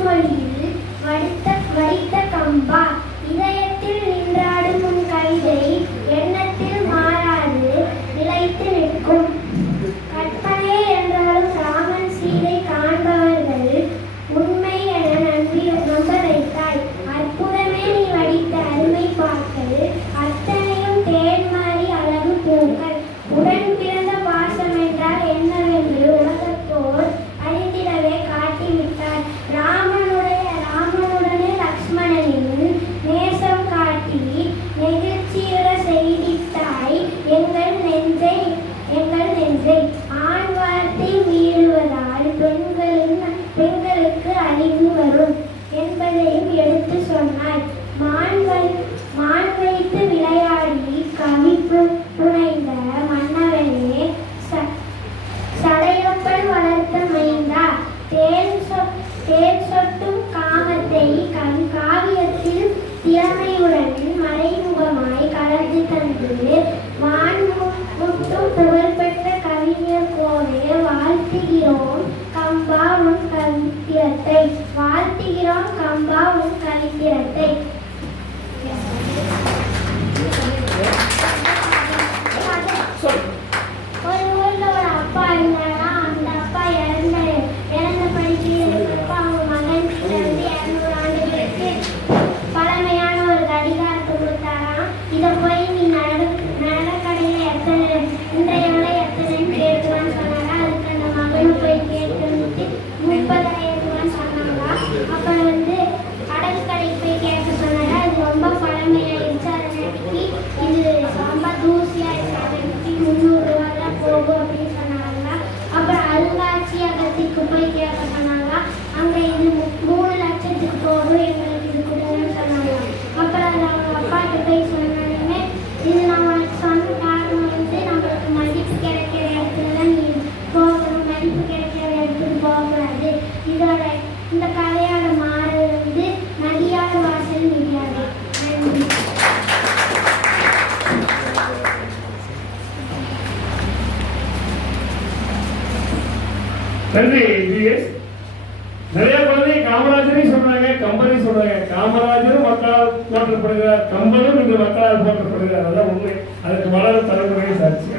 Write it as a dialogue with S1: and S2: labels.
S1: திருமொழியில் வடித்த வடித்த கம்பா இதயத்தில் நின்றாடும் உன் கவிதை எண்ணத்தில் மாறாது நிலைத்து நிற்கும். தேர் சொட்டும் காமத்தை கண் காவியத்தில் திறமையுடன் மறைமுகமாய் கலந்து தந்தது வான் முட்டும் புகழ்பெற்ற கவிஞர் கோவே வாழ்த்துகிறோம் கம்பா உன் கவித்திரத்தை. வாழ்த்துகிறோம் கம்பா உன் கவித்திரத்தை. நன்றி
S2: நிறைய குழந்தை காமராஜரையும் சொல்றாங்க கம்பனி சொல்றாங்க. காமராஜரும் மக்களால் போற்றப்படுகிறார் கம்பரும் இன்று மக்களால் போற்றப்படுகிறார். அதான் உண்மை. அதுக்கு வளர தலைமுறையும் சாட்சி.